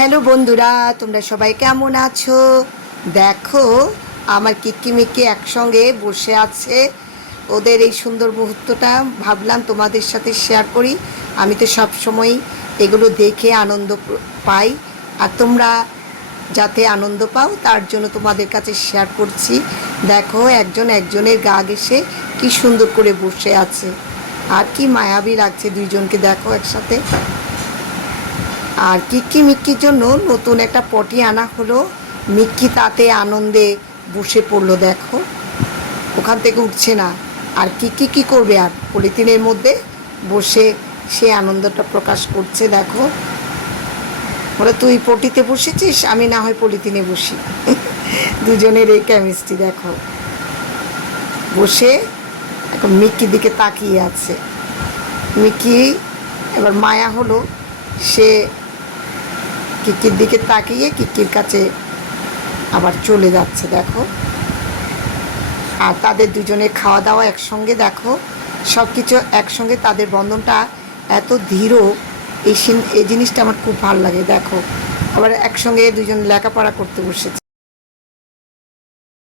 Hello বন্ধুরা, তোমরা সবাই কেমন আছো? দেখো, আমার কিক্কি মিক্কি একসঙ্গে বসে আছে। ওদের এই সুন্দর মুহূর্তটা ভাবলাম তোমাদের সাথে শেয়ার করি। আমি তো সবসময় এগুলো দেখে আনন্দ পাই, আর তোমরা যাতে আনন্দ পাও তার জন্য তোমাদের কাছে শেয়ার করছি। দেখো, একজন একজনের গা ঘেঁষে কি সুন্দর করে বসে আছে, আর কি মায়াবী লাগছে দুইজনকে। দেখো একসাথে। আর কিক্কি মিক্কির জন্য নতুন একটা পটি আনা হলো। মিক্কি তাতে আনন্দে বসে পড়লো। দেখো, ওখান থেকে উঠছে না। আর কিক্কি কী করবে, আর পলিথিনের মধ্যে বসে সে আনন্দটা প্রকাশ করছে। দেখো, বলে তুই পটিতে বসেছিস, আমি না হয় পলিথিনে বসি। দুজনের এই কেমিস্ট্রি দেখো। বসে এখন মিক্কির দিকে তাকিয়ে আছে। মিক্কি এবার মায়া হলো, সে কিক্কির দিকে তাকিয়ে কিক্কির কাছে আবার চলে যাচ্ছে। দেখো, আর তাদের দুজনের খাওয়া দাওয়া একসঙ্গে। দেখো, সব কিছু একসঙ্গে, তাদের বন্ধনটা এত দৃঢ়। এই জিনিসটা আমার খুব ভালো লাগে। দেখো, আবার একসঙ্গে দুজন লেখাপড়া করতে বসেছে।